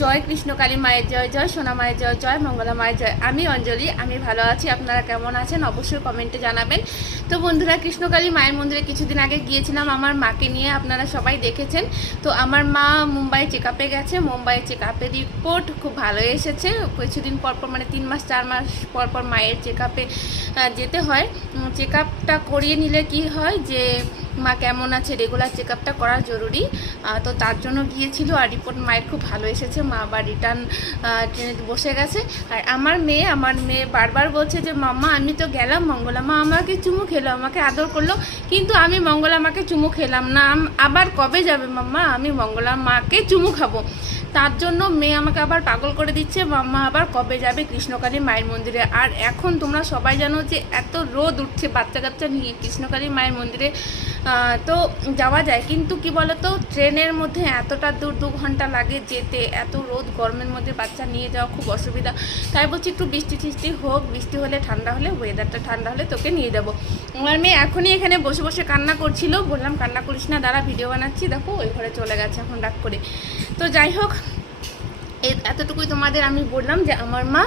জয় কৃষ্ণকালী মায়ের জয়, জয় সোনা মায়ের জয়, জয় মঙ্গলা মায়ের জয়। আমি অঞ্জলি, আমি ভালো আছি। আপনারা কেমন আছেন অবশ্যই কমেন্টে জানাবেন। তো বন্ধুরা, কৃষ্ণকালী মায়ের মন্দিরে কিছুদিন আগে গিয়েছিলাম আমার মাকে নিয়ে, আপনারা সবাই দেখেছেন। তো আমার মা মুম্বাই চেক আপে গেছে, মুম্বাই চেক আপের রিপোর্ট খুব ভালো এসেছে। কিছুদিন পরপর মানে 3 মাস 4 মাস পরপর মায়ের চেক আপে যেতে হয়। চেক আপটা করিয়ে নিলে কি হয় যে মা কেমন আছে, রেগুলার চেক আপটা করা জরুরি। তো তার জন্য গিয়েছিল, আর রিপোর্ট মায়ের খুব ভালো এসেছে। মা আবার রিটার্ন ট্রেনে বসে গেছে। আর আমার মেয়ে বারবার বলছে যে মাম্মা আমি তো গেলাম, মঙ্গলা মা আমাকে চুমু খেলো, আমাকে আদর করলো, কিন্তু আমি মঙ্গলা মাকে চুমু খেলাম না। আবার কবে যাবে মাম্মা, আমি মঙ্গলা মাকে চুমু খাবো। তার জন্য মেয়ে আমাকে আবার পাগল করে দিচ্ছে, মাম্মা আবার কবে যাবে কৃষ্ণকালী মায়ের মন্দিরে। আর এখন তোমরা সবাই জানো যে এত রোদ উঠছে বাচ্চা কাচ্চা নিয়ে কৃষ্ণকালী মায়ের মন্দিরে তো যাওয়া যায়, কিন্তু কি বলতো ট্রেনের মধ্যে এতটা দূর 2 ঘন্টা লাগে যেতে, এত রোদ গরমের মধ্যে বাচ্চা নিয়ে যাওয়া খুব অসুবিধা। তাই বলছি একটু বৃষ্টি টিষ্টি হোক, বৃষ্টি হলে ঠান্ডা হলে, ওয়েদারটা ঠান্ডা হলে তোকে নিয়ে যাবো। আমার মেয়ে এখনই এখানে বসে বসে কান্না করছিল, বললাম কান্না করিস না, দাঁড়া ভিডিও বানাচ্ছি। দেখো ওই ঘরে চলে গেছে এখন রাগ করে। তো যাই হোক, এতটুকুই তোমাদের আমি বললাম যে আমার মা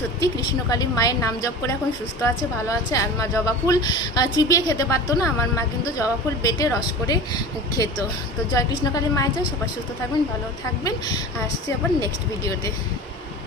সত্যি কৃষ্ণকালী মায়ের নাম জপ করে এখন সুস্থ আছে, ভালো আছে। আর মা জবা ফুল চিবিয়ে খেতে পারতো না, আমার মা কিন্তু জবা ফুল বেটে রস করে খেত। তো জয় কৃষ্ণকালী মায়ের জয়, সবাই সুস্থ থাকবেন, ভালো থাকবেন। আসছি আবার নেক্সট ভিডিওতে।